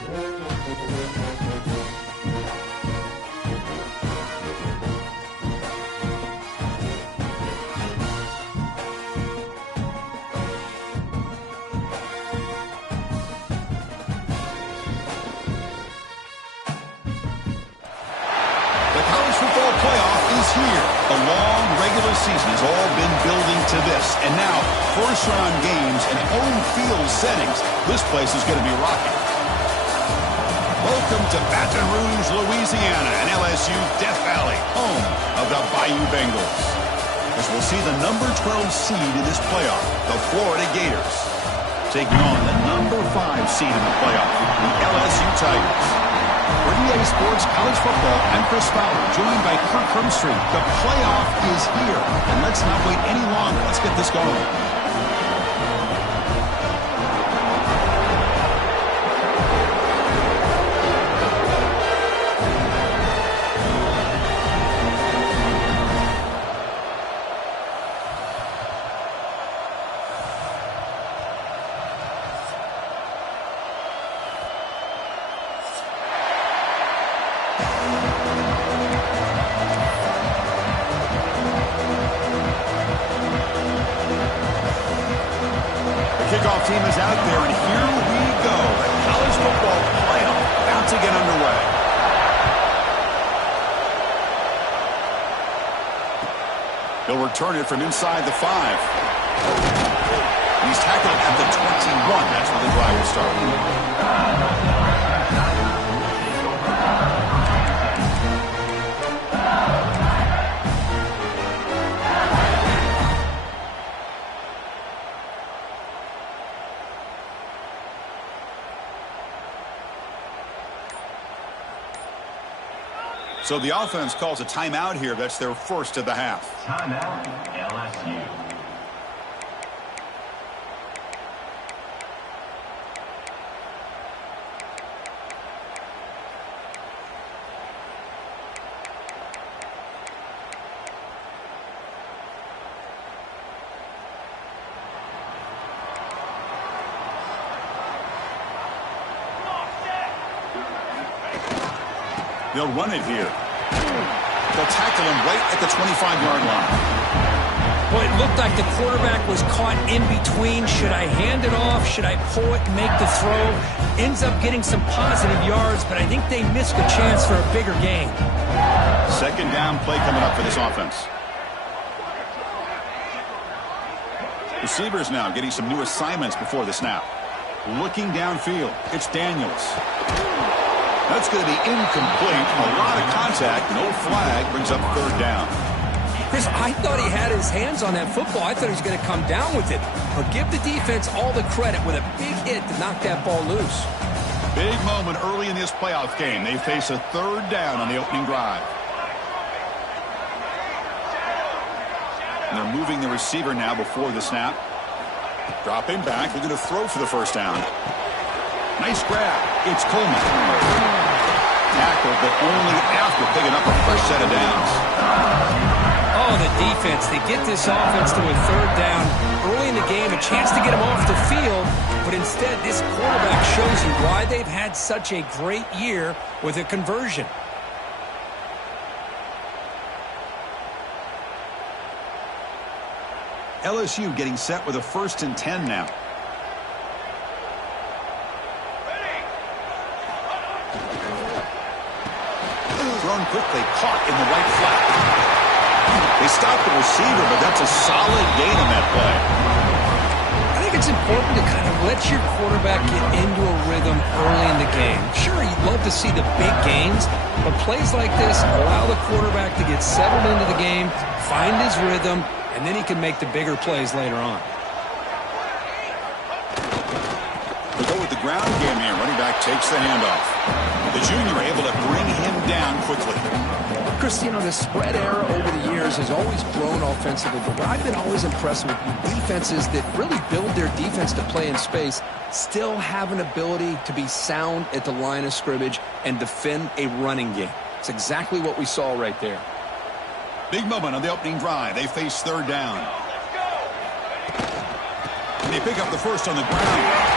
The college football playoff is here. The long regular season has all been building to this. And now, first-round games and home field settings. This place is going to be rocking. Welcome to Baton Rouge, Louisiana, and LSU Death Valley, home of the Bayou Bengals. As we'll see the number 12 seed in this playoff, the Florida Gators, taking on the number 5 seed in the playoff, the LSU Tigers. For EA Sports College Football, I'm Chris Fowler, joined by Kirk Hermstreet. The playoff is here, and let's not wait any longer. Let's get this going. Kickoff team is out there, and here we go. The college football playoff about to get underway. He'll return it from inside the 5. He's tackled at the 21. That's where the drive will start. So the offense calls a timeout here. That's their first of the half. Timeout, LSU. They'll run it here. They'll tackle him right at the 25-yard line. Well, it looked like the quarterback was caught in between. Should I hand it off? Should I pull it and make the throw? Ends up getting some positive yards, but I think they missed a chance for a bigger gain. Second down play coming up for this offense. Receivers now getting some new assignments before the snap. Looking downfield. It's Daniels. That's going to be incomplete. A lot of contact. No flag. Brings up third down. Chris, I thought he had his hands on that football. I thought he was going to come down with it. But give the defense all the credit with a big hit to knock that ball loose. Big moment early in this playoff game. They face a third down on the opening drive. And they're moving the receiver now before the snap. Dropping back. They're going to throw for the first down. Nice grab. It's Coleman. Tackled, but only after picking up a fresh set of downs. Oh, the defense. They get this offense to a third down early in the game, a chance to get him off the field, but instead this quarterback shows you why they've had such a great year with a conversion. LSU getting set with a 1st and 10 now. Thrown quickly, caught in the right flat. They stopped the receiver, but that's a solid gain on that play. I think it's important to kind of let your quarterback get into a rhythm early in the game. Sure, you'd love to see the big gains, but plays like this allow the quarterback to get settled into the game, find his rhythm, and then he can make the bigger plays later on. They go with the ground game here. Running back takes the handoff. The junior able to bring him down quickly. Chris, you know, the spread era over the years has always grown offensively, but what I've been always impressed with defenses that really build their defense to play in space still have an ability to be sound at the line of scrimmage and defend a running game. It's exactly what we saw right there. Big moment on the opening drive. They face third down. And they pick up the first on the ground.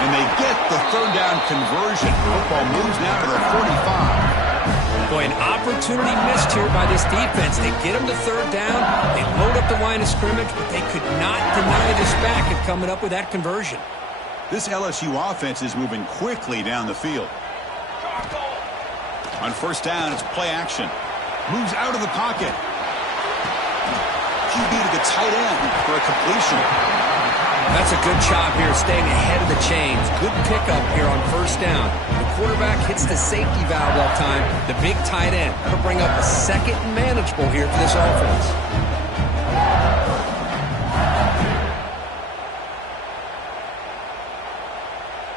And And they get the third down conversion. Football moves now to the 45. Boy, an opportunity missed here by this defense. They get them to third down. They load up the line of scrimmage, but they could not deny this back at coming up with that conversion. This LSU offense is moving quickly down the field. On first down, it's play action. Moves out of the pocket. QB to the tight end for a completion. That's a good job here, staying ahead of the chains. Good pickup here on first down. The quarterback hits the safety valve that time. The big tight end. That'll bring up a second and manageable here for this offense.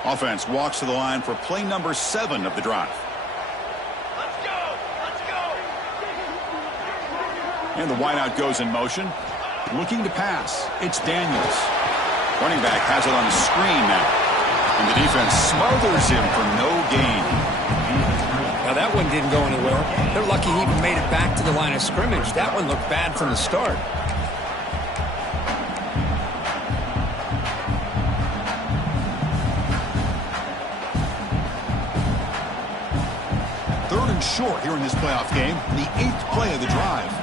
Offense walks to the line for play number 7 of the drive. Let's go! Let's go! And the wideout goes in motion. Looking to pass. It's Daniels. Running back has it on the screen now. And the defense smothers him for no gain. Now that one didn't go anywhere. They're lucky he even made it back to the line of scrimmage. That one looked bad from the start. Third and short here in this playoff game. The 8th play of the drive.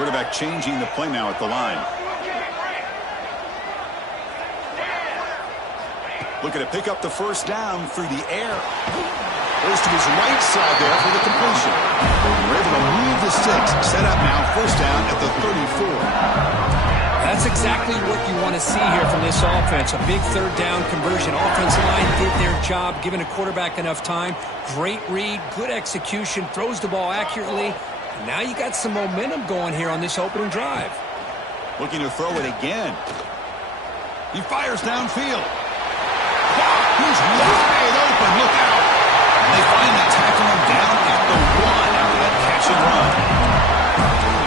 Quarterback changing the play now at the line. Looking to pick up the first down through the air. Goes to his right side there for the completion. We're able to move the sticks. Set up now, first down at the 34. That's exactly what you want to see here from this offense. A big third down conversion. Offensive line did their job, giving a quarterback enough time. Great read, good execution, throws the ball accurately. Now you got some momentum going here on this opening drive. Looking to throw it again. He fires downfield. He's wide open. Look out. And they finally tackle him down at the 1 after that catch and run.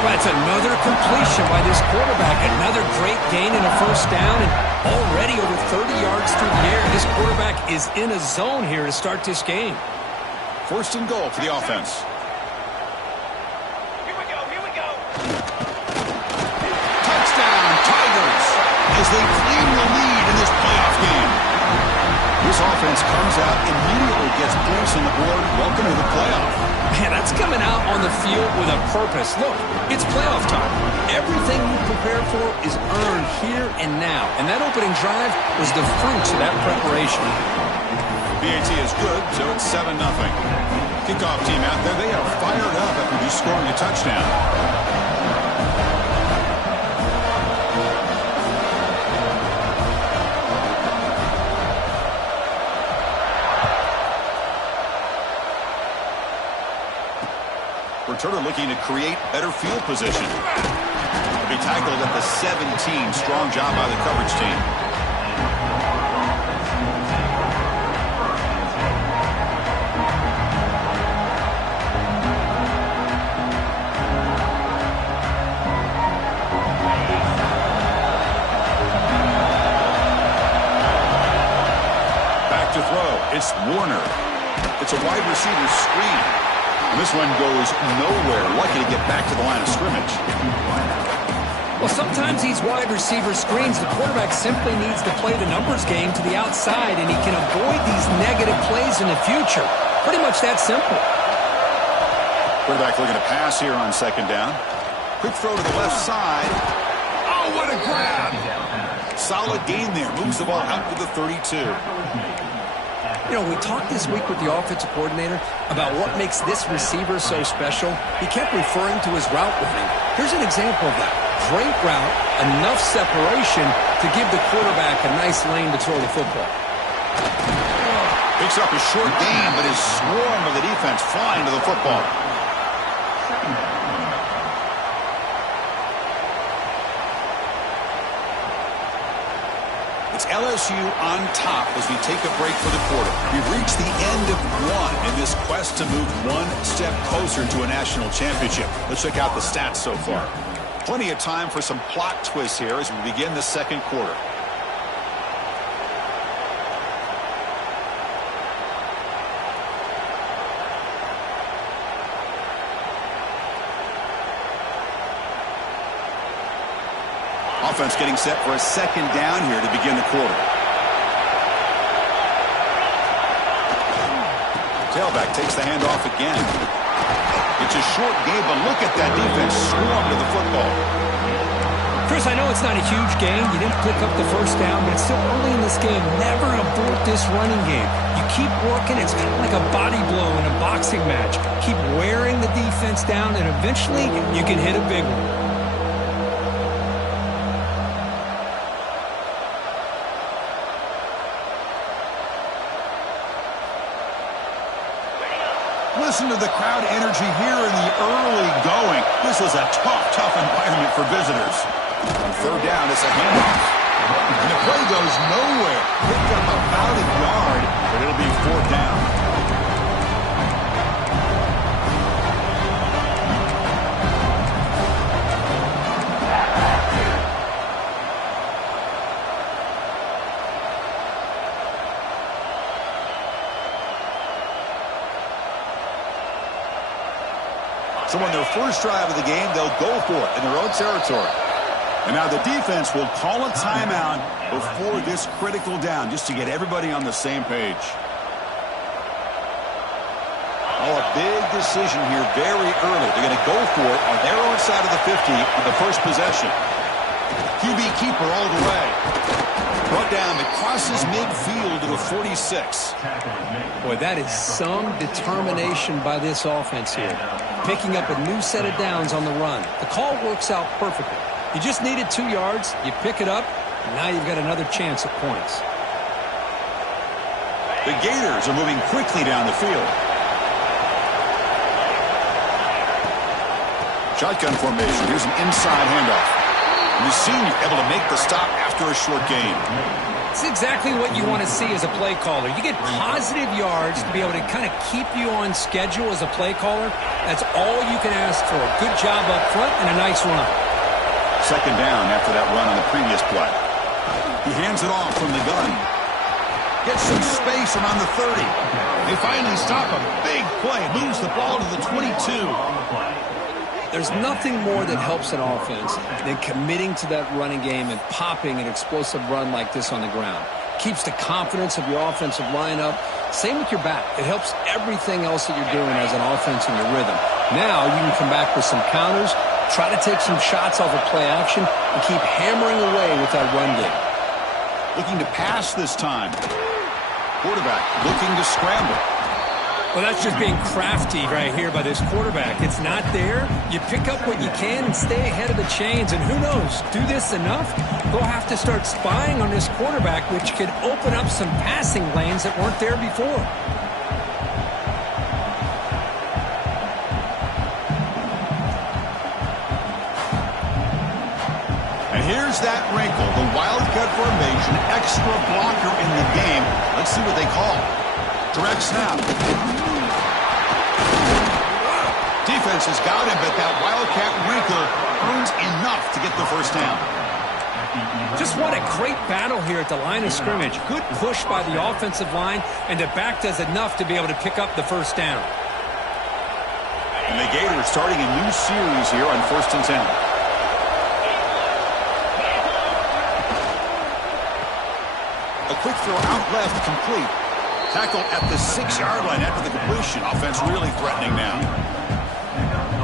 That's another completion by this quarterback. Another great gain in a first down, and already over 30 yards through the air. This quarterback is in a zone here to start this game. First and goal for the offense. As they claim the lead in this playoff game. This offense comes out, immediately gets points on the board. Welcome to the playoff. Man, that's coming out on the field with a purpose. Look, it's playoff time. Everything you prepare for is earned here and now. And that opening drive was the fruits of that preparation. BAT is good, so it's 7-0. Kickoff team out there, they are fired up after just scoring a touchdown. Returner looking to create better field position. He'll be tackled at the 17. Strong job by the coverage team. Back to throw. It's Warner. It's a wide receiver screen. And this one goes nowhere. Lucky to get back to the line of scrimmage. Well, sometimes these wide receiver screens, the quarterback simply needs to play the numbers game to the outside, and he can avoid these negative plays in the future. Pretty much that simple. Quarterback looking to pass here on second down. Quick throw to the left side. Oh, what a grab! Solid gain there. Moves the ball out to the 32. You know, we talked this week with the offensive coordinator about what makes this receiver so special. He kept referring to his route running. Here's an example of that. Great route, enough separation to give the quarterback a nice lane to throw the football. Picks up a short gain, but his swarm of the defense flying to the football. It's LSU on top as we take a break for the quarter. We've reached the end of one in this quest to move one step closer to a national championship. Let's check out the stats so far. Plenty of time for some plot twists here as we begin the second quarter. Offense getting set for a second down here to begin the quarter. Tailback takes the handoff again. It's a short game, but look at that defense swarm to the football. Chris, I know it's not a huge game. You didn't pick up the first down, but it's still early in this game. Never abort this running game. You keep working. It's kind of like a body blow in a boxing match. Keep wearing the defense down, and eventually you can hit a big one. Listen to the crowd energy here in the early going. This is a tough environment for visitors. On third down, it's a handoff. And the play goes nowhere. Picked up about a yard, but it'll be fourth down. So on their first drive of the game, they'll go for it in their own territory. And now the defense will call a timeout before this critical down, just to get everybody on the same page. Oh, a big decision here very early. They're going to go for it on their own side of the 50 on the first possession. QB keeper all the way. Brought down, it crosses midfield to the 46. Boy, that is some determination by this offense here. Picking up a new set of downs on the run. The call works out perfectly. You just needed 2 yards, you pick it up, and now you've got another chance at points. The Gators are moving quickly down the field. Shotgun formation. Here's an inside handoff. And the senior able to make the stop after a short gain. It's exactly what you want to see as a play caller. You get positive yards to be able to kind of keep you on schedule as a play caller. That's all you can ask for. Good job up front and a nice run. Second down after that run on the previous play. He hands it off from the gun. Gets some space around the 30. They finally stop him. Big play. Moves the ball to the 22. There's nothing more that helps an offense than committing to that running game and popping an explosive run like this on the ground. Keeps the confidence of your offensive line up. Same with your back. It helps everything else that you're doing as an offense in your rhythm. Now you can come back with some counters, try to take some shots off of play action, and keep hammering away with that run game. Looking to pass this time. Quarterback looking to scramble. Well, that's just being crafty right here by this quarterback. It's not there. You pick up what you can and stay ahead of the chains. And who knows, do this enough, they'll have to start spying on this quarterback, which could open up some passing lanes that weren't there before. And here's that wrinkle, the wildcat formation, extra blocker in the game. Let's see what they call. Direct snap. Defense has got him, but that wildcat wrinkle earns enough to get the first down. Just what a great battle here at the line of scrimmage. Good push by the offensive line, and the back does enough to be able to pick up the first down. And the Gators starting a new series here on 1st and 10. A quick throw out left, complete. Tackle at the 6-yard line after the completion. Offense really threatening now.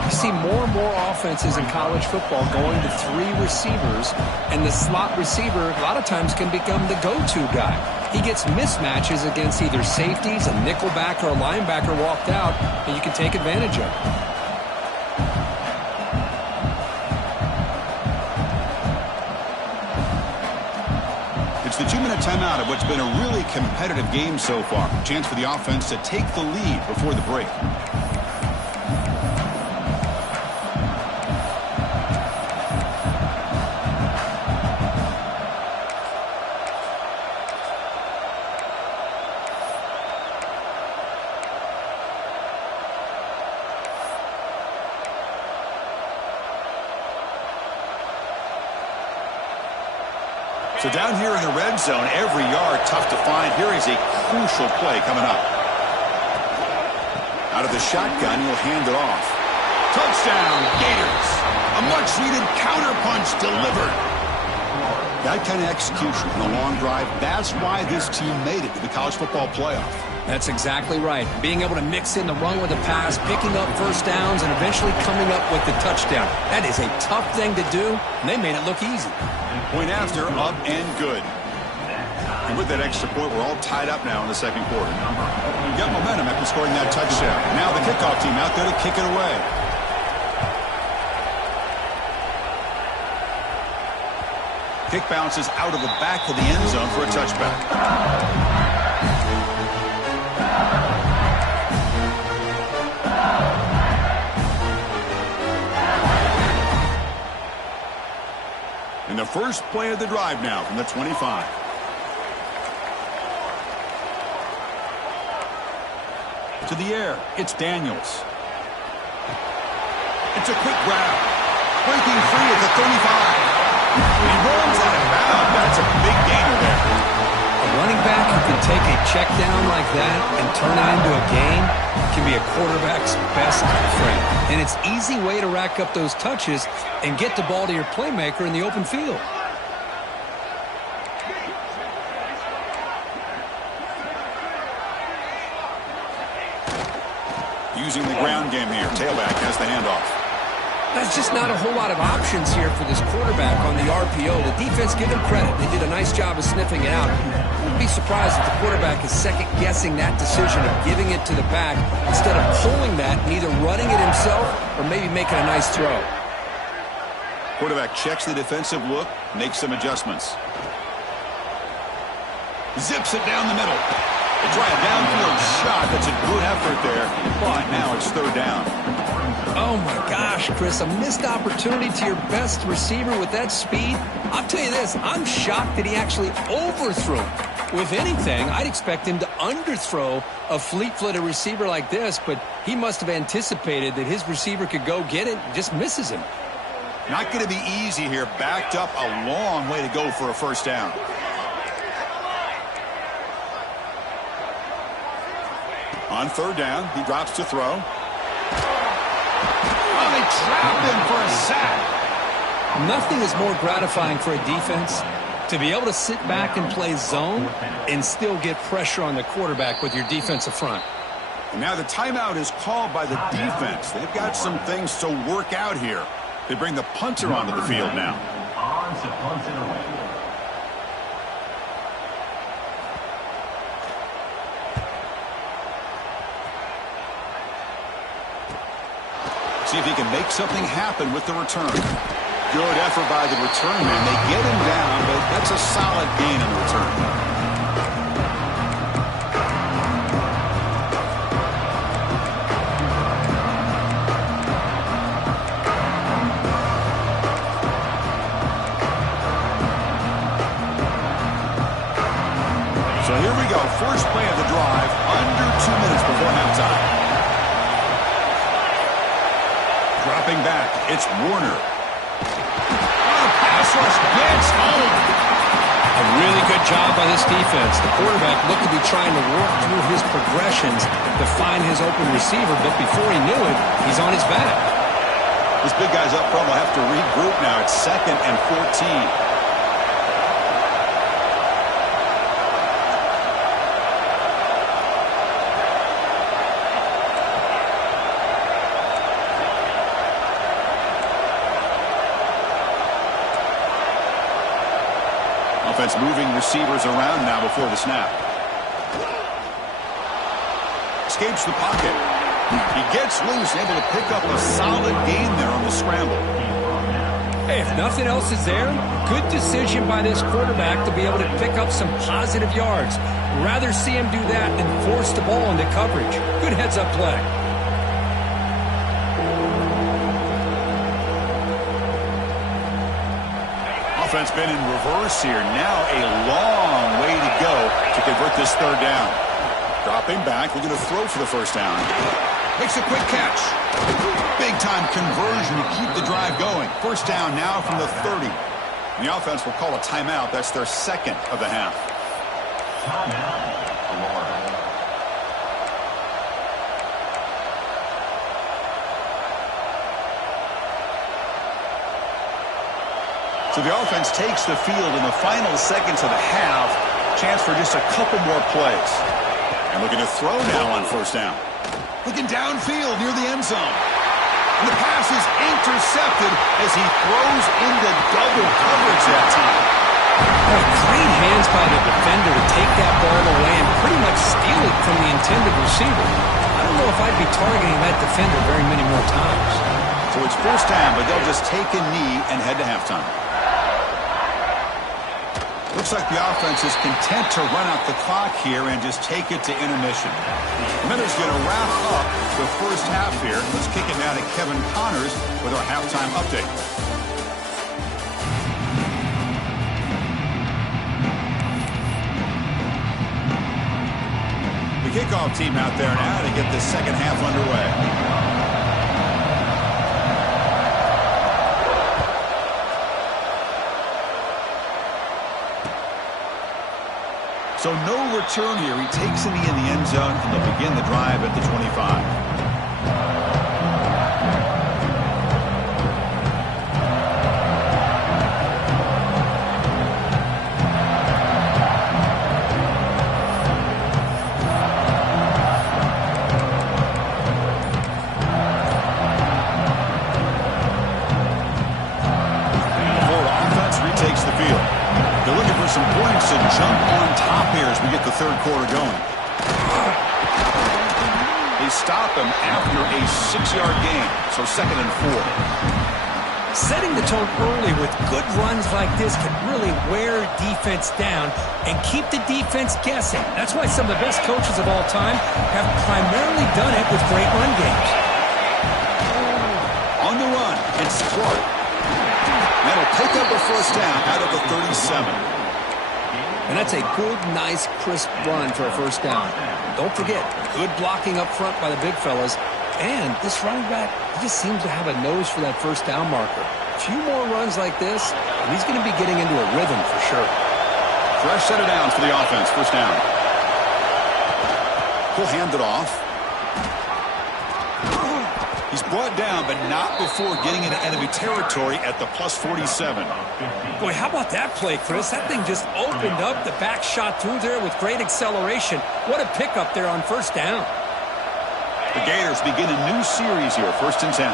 You see more and more offenses in college football going to 3 receivers, and the slot receiver a lot of times can become the go-to guy. He gets mismatches against either safeties, a nickelback, or a linebacker walked out, and you can take advantage of it. It's the 2-minute timeout of what's been a really competitive game so far. Chance for the offense to take the lead before the break. So down here in the red zone, every yard tough to find. Here is a crucial play coming up. Out of the shotgun, he'll hand it off. Touchdown, Gators. A much-needed counterpunch delivered. That kind of execution in a long drive, that's why this team made it to the college football playoff. That's exactly right. Being able to mix in the run with the pass, picking up first downs, and eventually coming up with the touchdown. That is a tough thing to do, and they made it look easy. Point after, up and good. And with that extra point, we're all tied up now in the second quarter. We've got momentum after scoring that touchdown. Now the kickoff team out there to kick it away. Kick bounces out of the back of the end zone for a touchback. And the first play of the drive now from the 25. To the air, it's Daniels. It's a quick grab. Breaking free at the 35. He runs out of bounds. That's a big gainer there. A running back who can take a check down like that and turn it into a gain can be a quarterback's best friend. And it's an easy way to rack up those touches and get the ball to your playmaker in the open field. Using the ground game here. Tailback has the handoff. There's just not a whole lot of options here for this quarterback on the RPO. The defense, give them credit. They did a nice job of sniffing it out. I wouldn't be surprised if the quarterback is second-guessing that decision of giving it to the back instead of pulling that and either running it himself or maybe making a nice throw. Quarterback checks the defensive look, makes some adjustments. Zips it down the middle. They try a downfield shot. That's a good effort there, but now it's third down. Oh, my gosh, Chris, a missed opportunity to your best receiver with that speed. I'll tell you this, I'm shocked that he actually overthrew him. With anything, I'd expect him to underthrow a fleet-footed receiver like this, but he must have anticipated that his receiver could go get it and just misses him. Not going to be easy here. Backed up a long way to go for a first down. On third down, he drops to throw. Oh, they trapped him for a sack. Nothing is more gratifying for a defense to be able to sit back and play zone and still get pressure on the quarterback with your defensive front. And now the timeout is called by the defense. They've got some things to work out here. They bring the punter onto the field now. See if he can make something happen with the return. Good effort by the return man. They get him down, but that's a solid gain on the return. So here we go. First play of the drive, under 2 minutes before halftime. Dropping back, it's Warner. Oh, pass rush gets home. A really good job by this defense. The quarterback looked to be trying to work through his progressions to find his open receiver, but before he knew it, he's on his back. This big guy's up front will have to regroup now. It's 2nd and 14. Offense moving receivers around now before the snap. Escapes the pocket. He gets loose, able to pick up a solid gain there on the scramble. Hey, if nothing else is there, good decision by this quarterback to be able to pick up some positive yards. Rather see him do that than force the ball into coverage. Good heads-up play. Offense been in reverse here. Now a long way to go to convert this third down. Dropping back, looking to throw for the first down. Makes a quick catch. Big-time conversion to keep the drive going. First down now from the 30. And the offense will call a timeout. That's their second of the half. So the offense takes the field in the final seconds of the half. Chance for just a couple more plays. And looking to throw now on first down. Looking downfield near the end zone. And the pass is intercepted as he throws into double coverage that time. Great hands by the defender to take that ball away and pretty much steal it from the intended receiver. I don't know if I'd be targeting that defender very many more times. So it's first down, but they'll just take a knee and head to halftime. Looks like the offense is content to run out the clock here and just take it to intermission. Miller's going to wrap up the first half here. Let's kick it now to Kevin Connors with our halftime update. The kickoff team out there now to get the second half underway. So no return here. He takes a knee in the end zone, and they'll begin the drive at the 25. Some points to jump on top here as we get the third quarter going. They stop him after a 6-yard gain, so 2nd and 4. Setting the tone early with good runs like this can really wear defense down and keep the defense guessing. That's why some of the best coaches of all time have primarily done it with great run games. On the run, it's Clark. That'll pick up a first down out of the 37. And that's a good, nice, crisp run for a first down. Don't forget, good blocking up front by the big fellas. And this running back, he just seems to have a nose for that first down marker. A few more runs like this, and he's going to be getting into a rhythm for sure. Fresh set of downs for the offense. First down. He'll hand it off. He's brought down, but not before getting into enemy territory at the plus 47. Boy, how about that play, Chris? That thing just opened up. The back shot through there with great acceleration. What a pickup there on first down. The Gators begin a new series here, 1st and 10.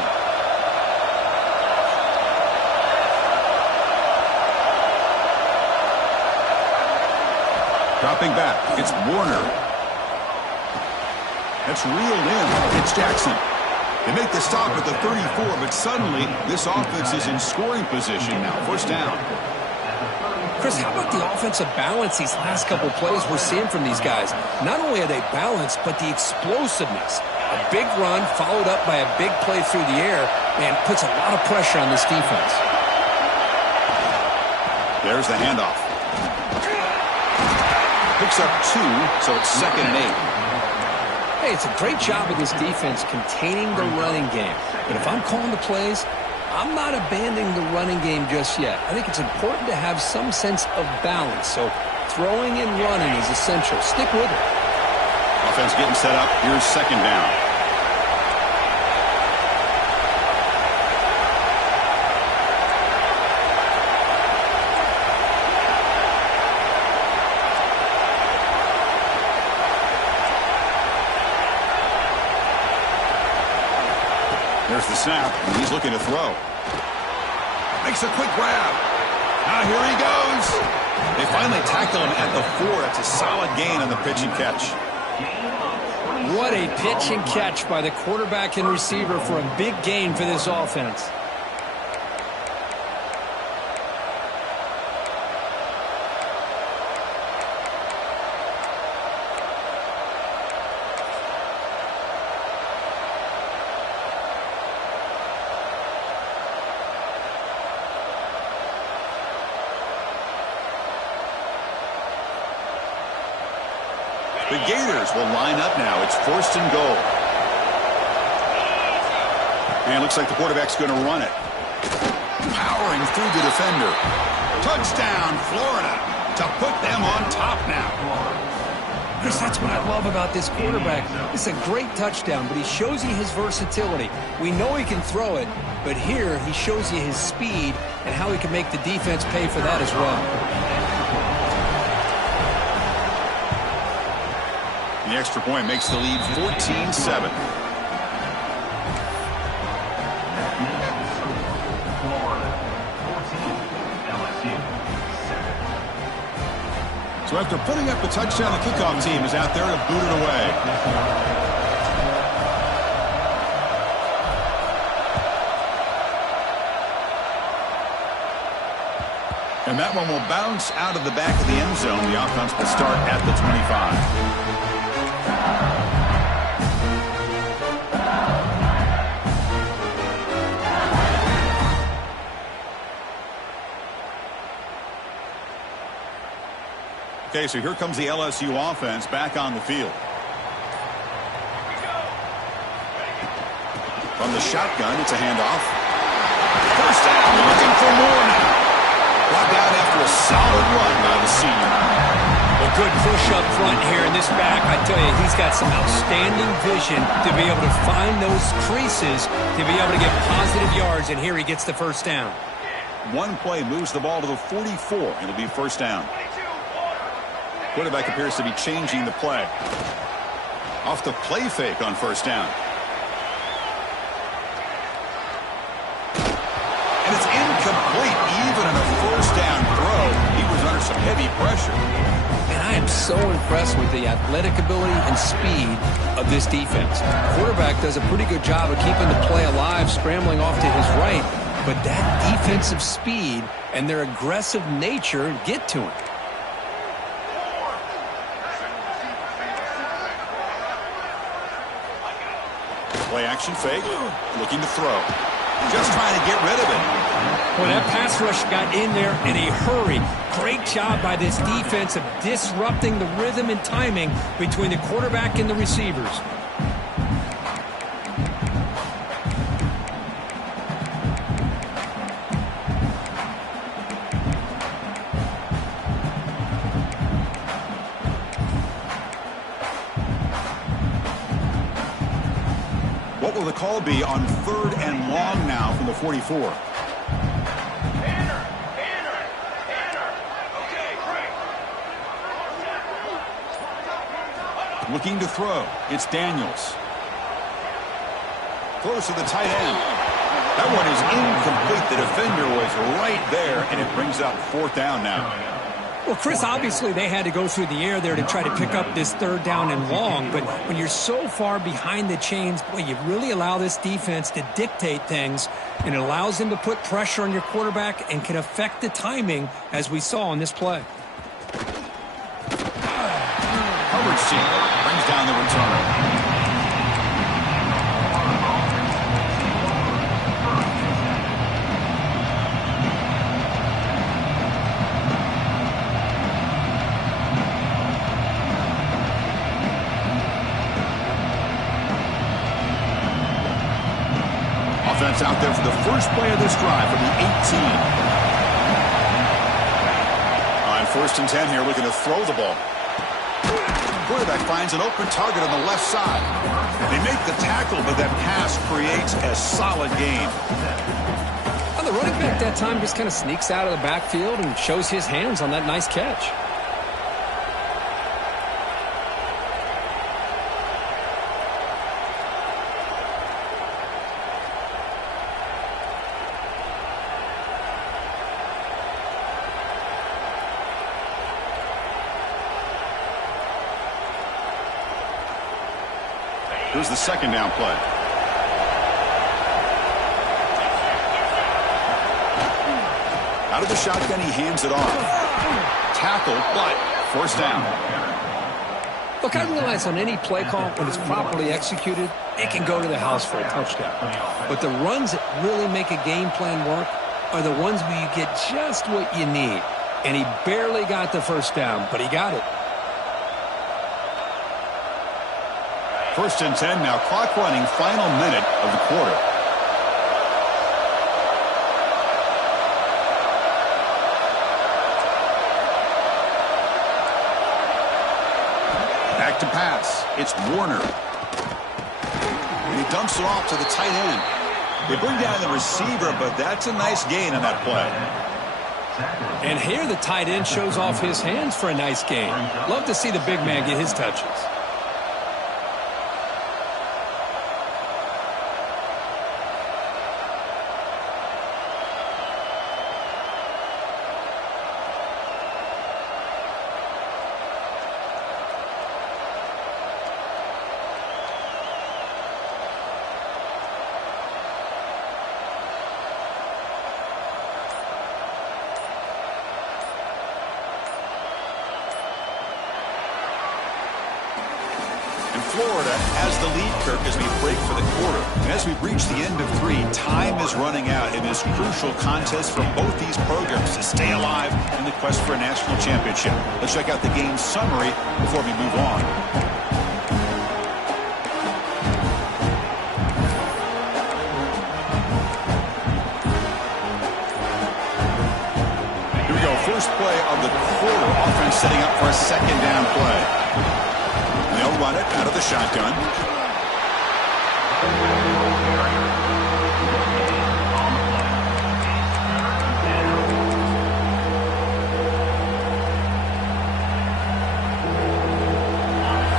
Dropping back, it's Warner. That's reeled in. It's Jackson. They make the stop at the 34, but suddenly this offense is in scoring position now. First down. Chris, how about the offensive balance these last couple plays we're seeing from these guys? Not only are they balanced, but the explosiveness. A big run followed up by a big play through the air and puts a lot of pressure on this defense. There's the handoff. Picks up 2, so it's 2nd and 8. Hey, it's a great job of this defense containing the running game. But if I'm calling the plays, I'm not abandoning the running game just yet. I think it's important to have some sense of balance. So throwing and running is essential. Stick with it. Offense getting set up. Here's 2nd down. There's the snap, and he's looking to throw. Makes a quick grab. Now here he goes. They finally tackle him at the 4. That's a solid gain on the pitch and catch. What a pitch and catch by the quarterback and receiver for a big gain for this offense. The Gators will line up now. It's 1st and goal. And it looks like the quarterback's going to run it. Powering through the defender. Touchdown, Florida, to put them on top now. Chris, that's what I love about this quarterback. It's a great touchdown, but he shows you his versatility. We know he can throw it, but here he shows you his speed and how he can make the defense pay for that as well. The extra point makes the lead 14-7. So after putting up the touchdown, the kickoff team is out there to boot it away. And that one will bounce out of the back of the end zone. The offense will start at the 25. Okay, so here comes the LSU offense back on the field. From the shotgun, it's a handoff. First down, looking for more now. Brought down after a solid run by the senior. A good push up front here in this back. I tell you, he's got some outstanding vision to be able to find those creases, to be able to get positive yards, and here he gets the first down. One play moves the ball to the 44. It'll be first down. Quarterback appears to be changing the play. Off the play fake on first down. And it's incomplete. Even on a first down throw, he was under some heavy pressure. And I am so impressed with the athletic ability and speed of this defense. Quarterback does a pretty good job of keeping the play alive, scrambling off to his right. But that defensive speed and their aggressive nature get to him. Play action fake, looking to throw. Just trying to get rid of it. Well, that pass rush got in there in a hurry. Great job by this defense of disrupting the rhythm and timing between the quarterback and the receivers. What will the call be on 3rd and long now from the 44? Looking to throw. It's Daniels. Close to the tight end. That one is incomplete. The defender was right there, and it brings up 4th down now. Well, Chris, obviously they had to go through the air there to try to pick up this 3rd down and long, but when you're so far behind the chains, boy, you really allow this defense to dictate things, and it allows them to put pressure on your quarterback and can affect the timing, as we saw on this play. Hubbard's team brings down the return. Offense out there for the first play of this drive from the 18. On 1st and 10 here, looking to throw the ball. Quarterback finds an open target on the left side. They make the tackle, but that pass creates a solid gain. Well, the running back that time just kind of sneaks out of the backfield and shows his hands on that nice catch. Here's the 2nd down play. Out of the shotgun, he hands it off. Tackle, but first down. Look, I realize on any play call, when it's properly executed, it can go to the house for a touchdown. But the runs that really make a game plan work are the ones where you get just what you need. And he barely got the first down, but he got it. 1st and 10 now, clock running, final minute of the quarter. back to pass. It's Warner. And he dumps it off to the tight end. They bring down the receiver, but that's a nice gain on that play. And here the tight end shows off his hands for a nice gain. Love to see the big man get his touches. Florida has the lead, Kirk, as we break for the quarter. And as we reach the end of 3, time is running out in this crucial contest for both these programs to stay alive in the quest for a national championship. Let's check out the game summary before we move on. Here we go. First play of the quarter. Offense setting up for a second down play. They'll run it out of the shotgun.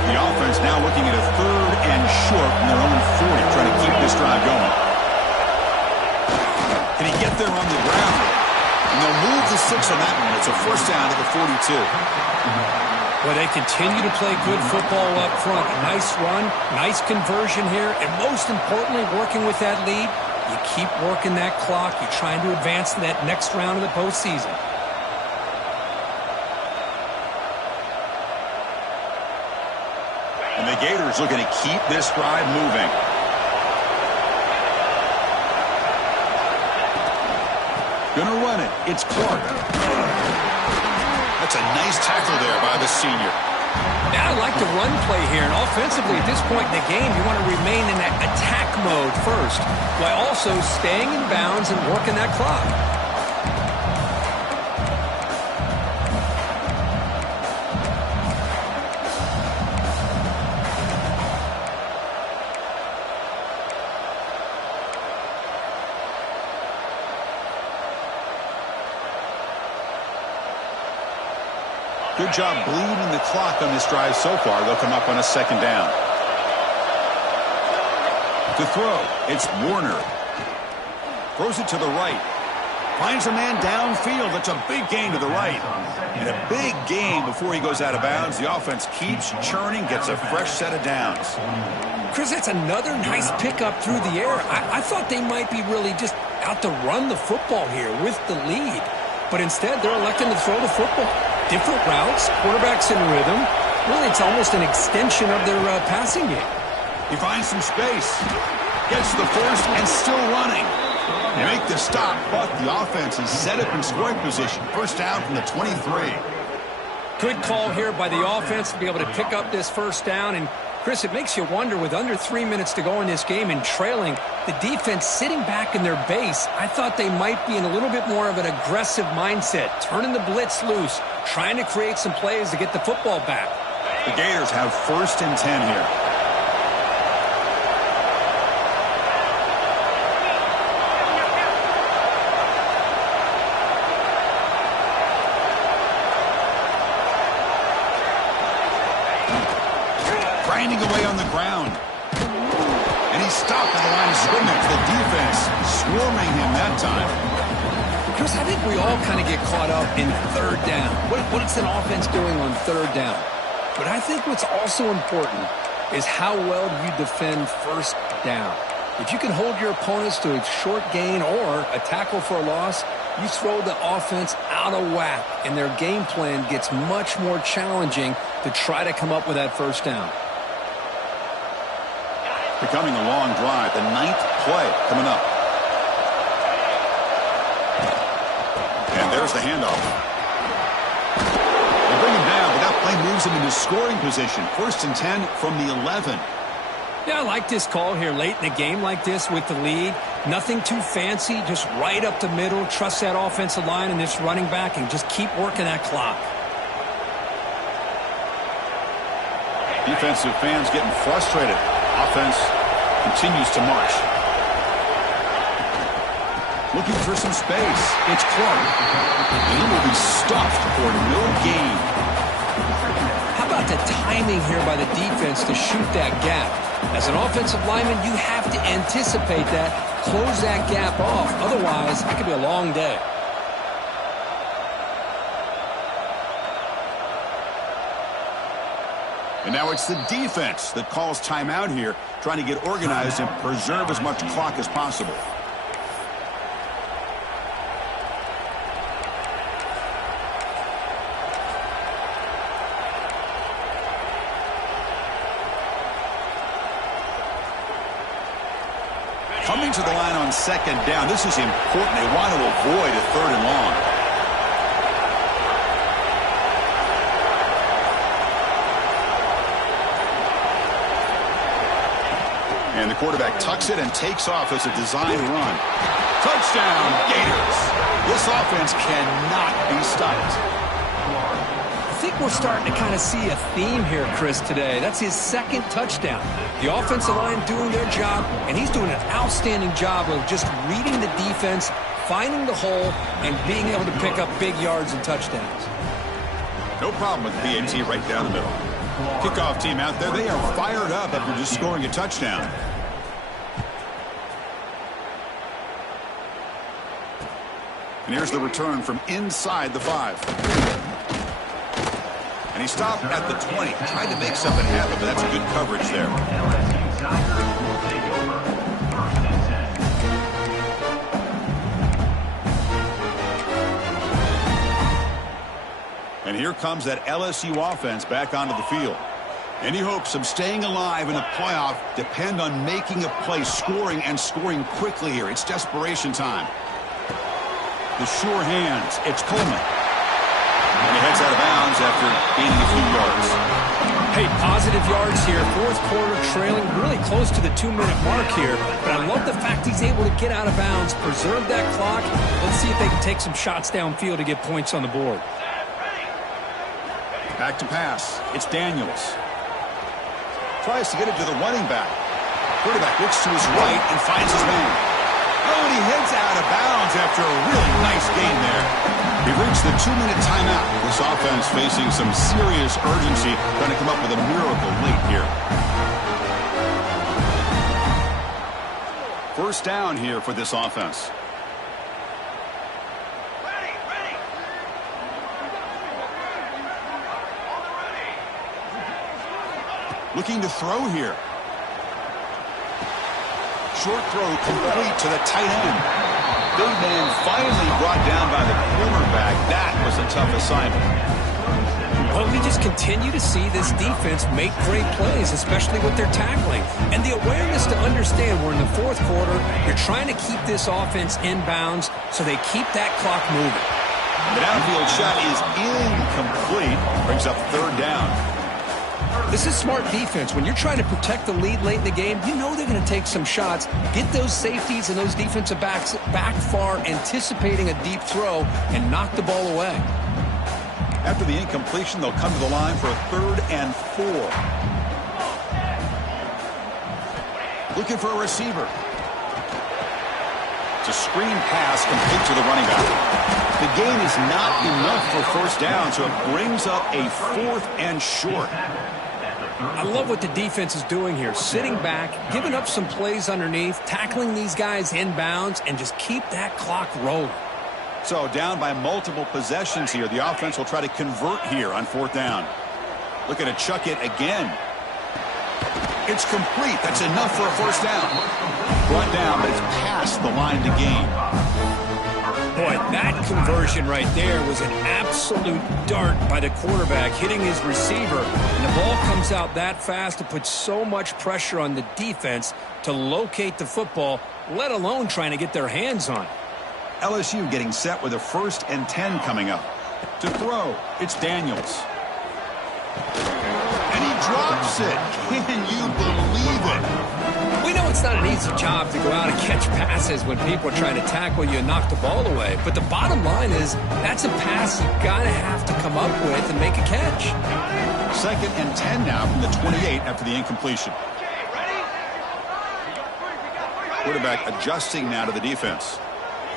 The offense now looking at a 3rd and short from their own 40, trying to keep this drive going. Can he get there on the ground? And they'll move the 6 on that one. It's a first down to the 42. Well, they continue to play good football up front. Nice run, nice conversion here, and most importantly, working with that lead, you keep working that clock. You're trying to advance to that next round of the postseason. And the Gators looking to keep this drive moving. Gonna run it. It's Clark. That's a nice tackle there by the senior. Now I like the run play here, and offensively at this point in the game, you want to remain in that attack mode first, while also staying in bounds and working that clock. Good job bleeding the clock on this drive so far. They'll come up on a second down. To throw, it's Warner. Throws it to the right. Finds a man downfield. That's a big gain to the right. And a big gain before he goes out of bounds. The offense keeps churning, gets a fresh set of downs. Chris, that's another nice pickup through the air. I thought they might be really just out to run the football here with the lead. But instead, they're electing to throw the football. Different routes, quarterbacks in rhythm. Really, it's almost an extension of their passing game. He finds some space. Gets the first and still running. They make the stop, but the offense is set up in scoring position. First down from the 23. Good call here by the offense to be able to pick up this first down. And, Chris, it makes you wonder, with under 3 minutes to go in this game and trailing, the defense sitting back in their base, I thought they might be in a little bit more of an aggressive mindset, turning the blitz loose, trying to create some plays to get the football back. The Gators have first and 10 here. Grinding away on the ground. And he's stopped at the line of scrimmage. The defense swarming him that time. Chris, I think we all kind of get caught up in third down. What's an offense doing on third down? But I think what's also important is how well you defend first down. If you can hold your opponents to a short gain or a tackle for a loss, you throw the offense out of whack, and their game plan gets much more challenging to try to come up with that first down. Becoming a long drive. The 9th play coming up. And there's the handoff. They bring him down, but that play moves him into scoring position. First and 10 from the 11. Yeah, I like this call here late in a game like this with the lead. Nothing too fancy, just right up the middle. Trust that offensive line and this running back and just keep working that clock. Defensive fans getting frustrated. Offense continues to march. Looking for some space. It's Clark. And he will be stuffed for no gain. How about the timing here by the defense to shoot that gap? As an offensive lineman, you have to anticipate that, close that gap off. Otherwise, it could be a long day. And now it's the defense that calls timeout here, trying to get organized and preserve as much clock as possible. Coming to the line on second down. This is important. They want to avoid a third and long. And the quarterback tucks it and takes off as a design run. Touchdown, Gators. This offense cannot be stopped. I think we're starting to kind of see a theme here, Chris, today. That's his second touchdown. The offensive line doing their job, and he's doing an outstanding job of just reading the defense, finding the hole, and being able to pick up big yards and touchdowns. No problem with the PAT right down the middle. Kickoff team out there, they are fired up after just scoring a touchdown. And here's the return from inside the 5. And he stopped at the 20, trying to make something happen, but that's a good coverage there. And here comes that LSU offense back onto the field. Any hopes of staying alive in the playoff depend on making a play, scoring, and scoring quickly here. It's desperation time. The sure hands. It's Coleman. And he heads out of bounds after gaining a few yards. Hey, positive yards here. Fourth quarter trailing really close to the 2-minute mark here. But I love the fact he's able to get out of bounds, preserve that clock. Let's see if they can take some shots downfield to get points on the board. Back to pass. It's Daniels. Tries to get it to the running back. Quarterback looks to his right and finds his man. Oh, and he heads out of bounds after a really nice gain there. We've reached the 2-minute timeout. This offense facing some serious urgency, trying to come up with a miracle late here. First down here for this offense. Looking to throw here. Short throw complete to the tight end. Big man finally brought down by the cornerback. That was a tough assignment. Well, we just continue to see this defense make great plays, especially with their tackling. And the awareness to understand we're in the fourth quarter, you're trying to keep this offense in bounds so they keep that clock moving. The downfield shot is incomplete. Brings up third down. This is smart defense. When you're trying to protect the lead late in the game, you know they're going to take some shots, get those safeties and those defensive backs back far, anticipating a deep throw, and knock the ball away. After the incompletion, they'll come to the line for a 3rd and 4. Looking for a receiver. It's a screen pass complete to the running back. The gain is not enough for first down, so it brings up a 4th and short. I love what the defense is doing here. Sitting back, giving up some plays underneath, tackling these guys in bounds, and just keep that clock rolling. So down by multiple possessions here. The offense will try to convert here on 4th down. Looking to chuck it again. It's complete. That's enough for a first down. Brought down, but it's past the line to gain. Boy, that conversion right there was an absolute dart by the quarterback, hitting his receiver. And the ball comes out that fast to put so much pressure on the defense to locate the football, let alone trying to get their hands on it. LSU getting set with a 1st and 10 coming up. To throw, it's Daniels. And he drops it. Can you believe it? We know it's not an easy job to go out and catch passes when people are trying to tackle you and knock the ball away. But the bottom line is that's a pass you got to have to come up with and make a catch. 2nd and 10 now from the 28 after the incompletion. Quarterback adjusting now to the defense.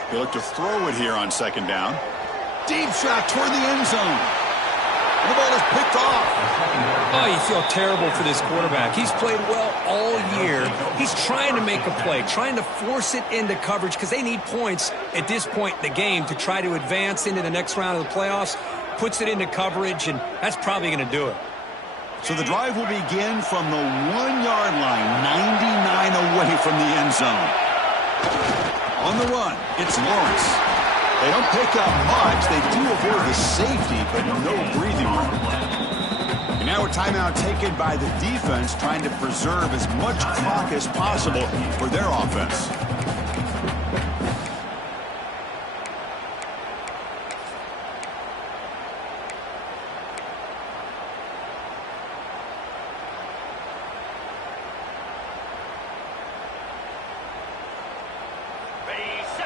They look to throw it here on 2nd down. Deep shot toward the end zone. And the ball is picked off. Oh, you feel terrible for this quarterback. He's played well all year. He's trying to make a play, trying to force it into coverage because they need points at this point in the game to try to advance into the next round of the playoffs. Puts it into coverage, and that's probably going to do it. So the drive will begin from the 1-yard line, 99 away from the end zone. On the run, it's Lawrence. They don't pick up much. They do avoid the safety, but no breathing room. And now a timeout taken by the defense, trying to preserve as much clock as possible for their offense.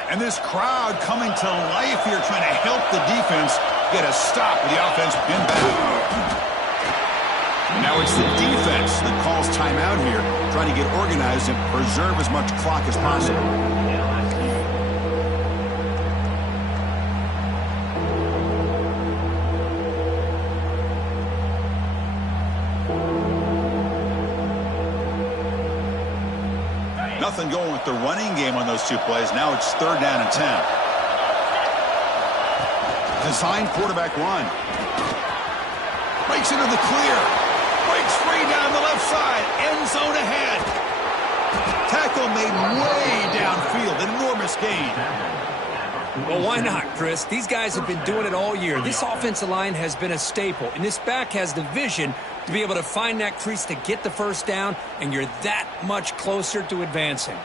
And this crowd coming to life here, trying to help the defense get a stop with the offense pinned back. And now it's the defense that calls timeout here, trying to get organized and preserve as much clock as possible. Nothing going with the running game on those two plays. Now it's 3rd down and 10. Design quarterback run. Breaks into the clear. Breaks free down the left side. End zone ahead. Tackle made way downfield. An enormous gain. Well, why not, Chris? These guys have been doing it all year. This offensive line has been a staple, and this back has the vision to be able to find that crease to get the first down, and you're that much closer to advancing.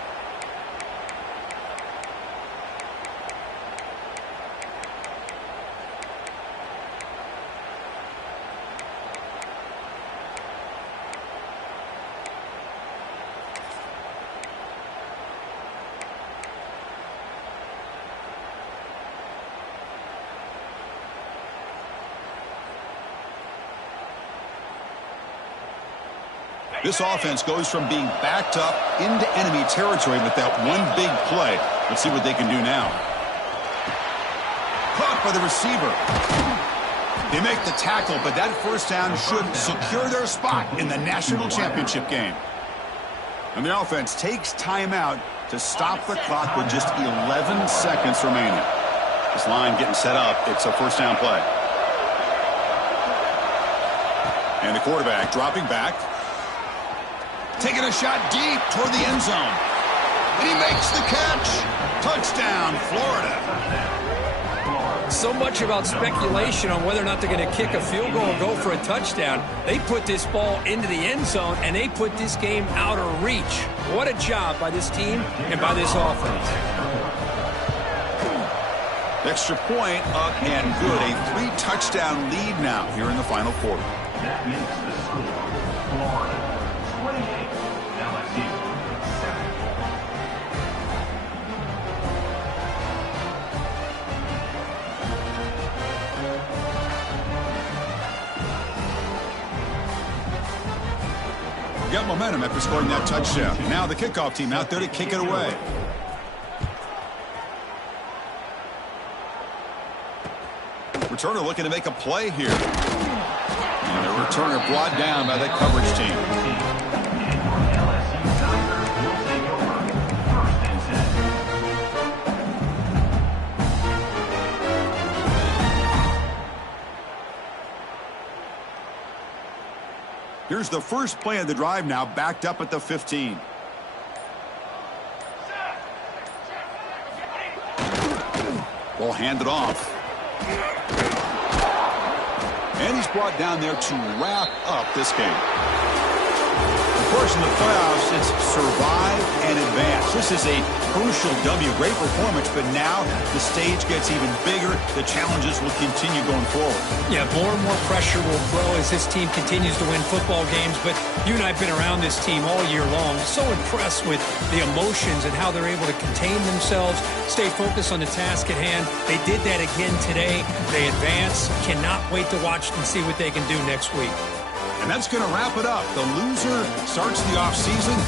This offense goes from being backed up into enemy territory with that one big play. Let's see what they can do now. Caught by the receiver. They make the tackle, but that first down should secure their spot in the national championship game. And the offense takes timeout to stop the clock with just 11 seconds remaining. This line getting set up. It's a first down play. And the quarterback dropping back. Taking a shot deep toward the end zone. And he makes the catch. Touchdown, Florida. So much about speculation on whether or not they're going to kick a field goal or go for a touchdown. They put this ball into the end zone, and they put this game out of reach. What a job by this team and by this offense. Extra point up and good. A 3-touchdown lead now here in the final quarter. That makes the score Florida 28, LSU 7. Got momentum after scoring that touchdown. Now the kickoff team out there to kick it away. Returner looking to make a play here. And the returner brought down by that coverage team. Here's the first play of the drive now, backed up at the 15. Ball handed off. And he's brought down there to wrap up this game. Of course, in the playoffs, it's survive and advance. This is a crucial W. Great performance, but now the stage gets even bigger. The challenges will continue going forward. Yeah, more and more pressure will grow as this team continues to win football games. But you and I have been around this team all year long. So impressed with the emotions and how they're able to contain themselves, stay focused on the task at hand. They did that again today. They advance. Cannot wait to watch and see what they can do next week. And that's going to wrap it up. The loser starts the offseason.